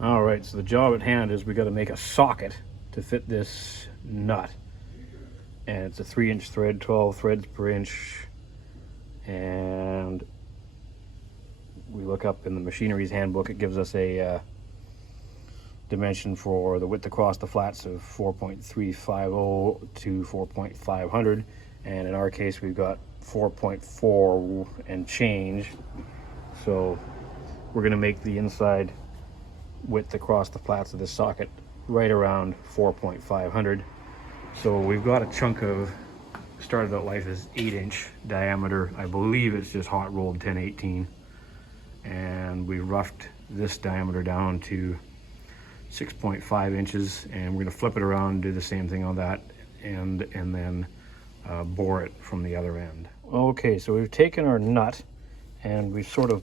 All right, so the job at hand is we got to make a socket to fit this nut. And it's a 3-inch thread, 12 threads per inch. And we look up in the machinery's handbook, it gives us a dimension for the width across the flats of 4.350 to 4.500. And in our case, we've got 4.4 and change. So we're going to make the inside width across the flats of this socket right around 4.500. So we've got a chunk of, started out life as 8-inch diameter. I believe it's just hot rolled 1018, and we roughed this diameter down to 6.5 inches, and we're going to flip it around, do the same thing on that end, and then bore it from the other end. Okay, so we've taken our nut and we've sort of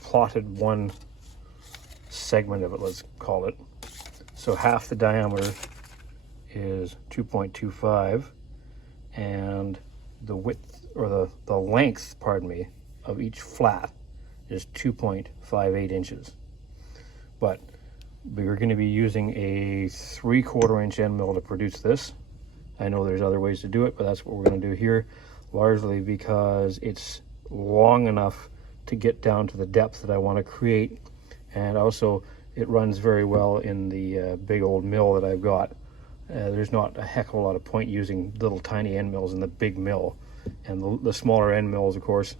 plotted one segment of it, let's call it. So half the diameter is 2.25, and the width, or the length, pardon me, of each flat is 2.58 inches. But we're going to be using a 3/4 inch end mill to produce this. I know there's other ways to do it, but that's what we're going to do here, largely because it's long enough to get down to the depth that I want to create, and also it runs very well in the big old mill that I've got. There's not a heck of a lot of point using little tiny end mills in the big mill, and the smaller end mills, of course,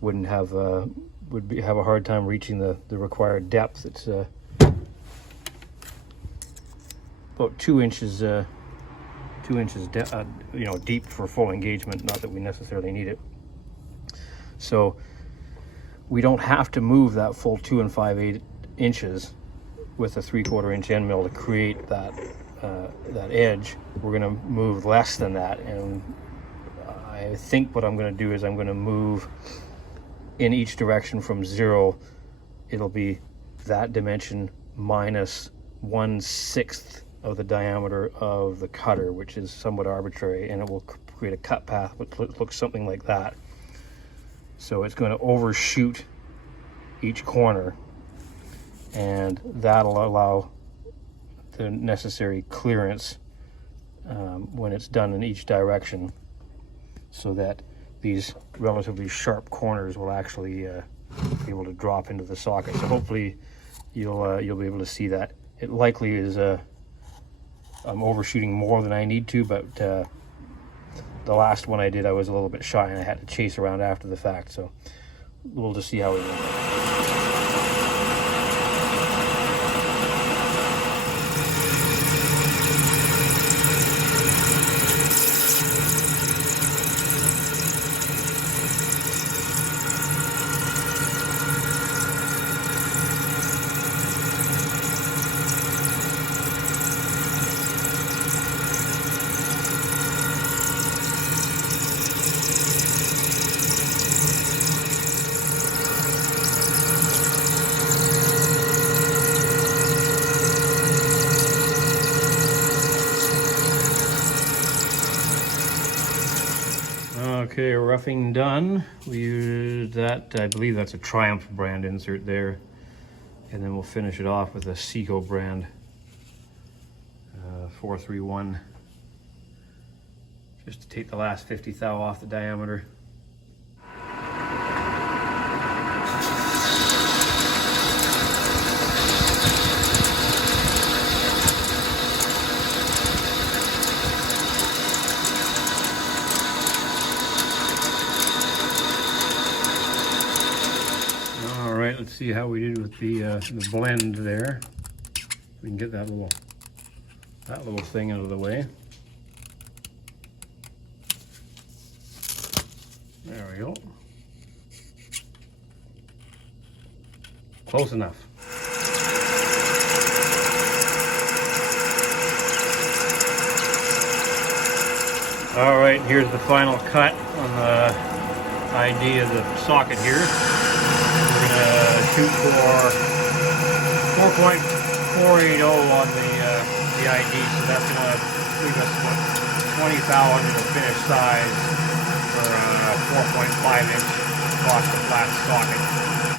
wouldn't have have a hard time reaching the required depth. It's about 2 inches, 2 inches deep for full engagement. Not that we necessarily need it. So we don't have to move that full 2 5/8 inches with a 3/4 inch end mill to create that edge. We're going to move less than that, and I think what I'm going to do is I'm going to move in each direction from 0. It'll be that dimension minus 1/6 of the diameter of the cutter, which is somewhat arbitrary, and it will create a cut path which looks something like that. So it's going to overshoot each corner, and that'll allow the necessary clearance when it's done in each direction, so that these relatively sharp corners will actually be able to drop into the socket. So hopefully you'll be able to see that. It likely is I'm overshooting more than I need to, but the last one I did, I was a little bit shy and I had to chase around after the fact. So we'll just see how it goes. Okay, roughing done. We used that, I believe that's a Triumph brand insert there. And then we'll finish it off with a Seco brand 431. Just to take the last 50 thou off the diameter. Let's see how we did with the blend there. We can get that little thing out of the way. There we go. Close enough. All right, here's the final cut on the ID of the socket here. We're going to shoot for 4.480 on the ID, so that's going to leave us about 20 thou under the finished size for a 4.5 inch across the flat socket.